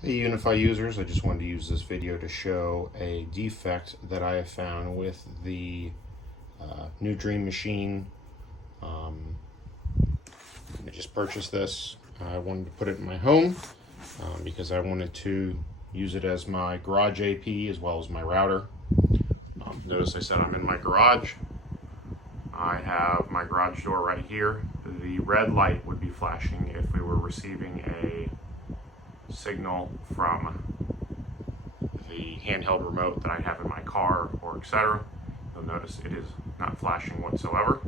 Hey UniFi users, I just wanted to use this video to show a defect that I have found with the new Dream machine. I just purchased this. I wanted to put it in my home because I wanted to use it as my garage AP as well as my router. Notice I said I'm in my garage. I have my garage door right here. The red light would be flashing if we were receiving a signal from the handheld remote that I have in my car or etc. You'll notice it is not flashing whatsoever.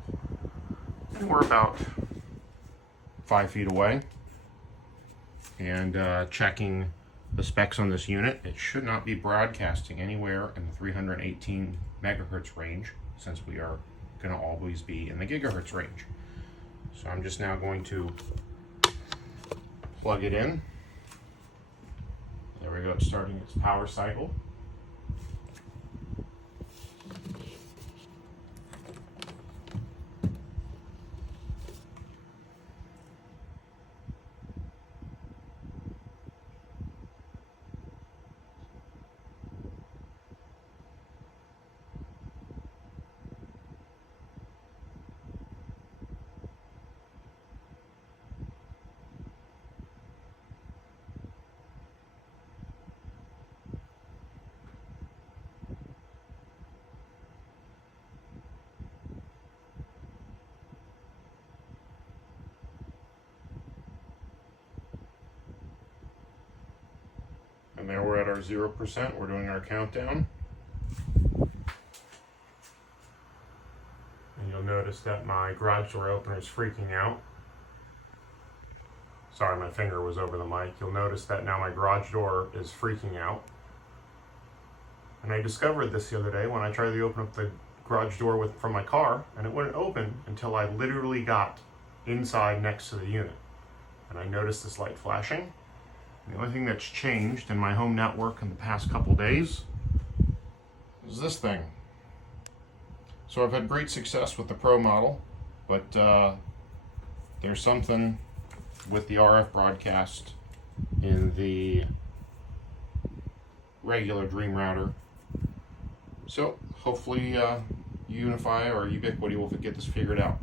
And we're about 5 feet away. And checking the specs on this unit, it should not be broadcasting anywhere in the 318 megahertz range, since we are going to always be in the gigahertz range. So I'm just now going to plug it in. There we go, it's starting its power cycle. And there we're at our 0%. We're doing our countdown. And you'll notice that my garage door opener is freaking out. Sorry, my finger was over the mic. You'll notice that now my garage door is freaking out. And I discovered this the other day when I tried to open up the garage door from my car, and it wouldn't open until I literally got inside next to the unit. And I noticed this light flashing. The only thing that's changed in my home network in the past couple days is this thing. So I've had great success with the Pro model, but there's something with the RF broadcast in the regular Dream router. So hopefully UniFi or Ubiquiti will get this figured out.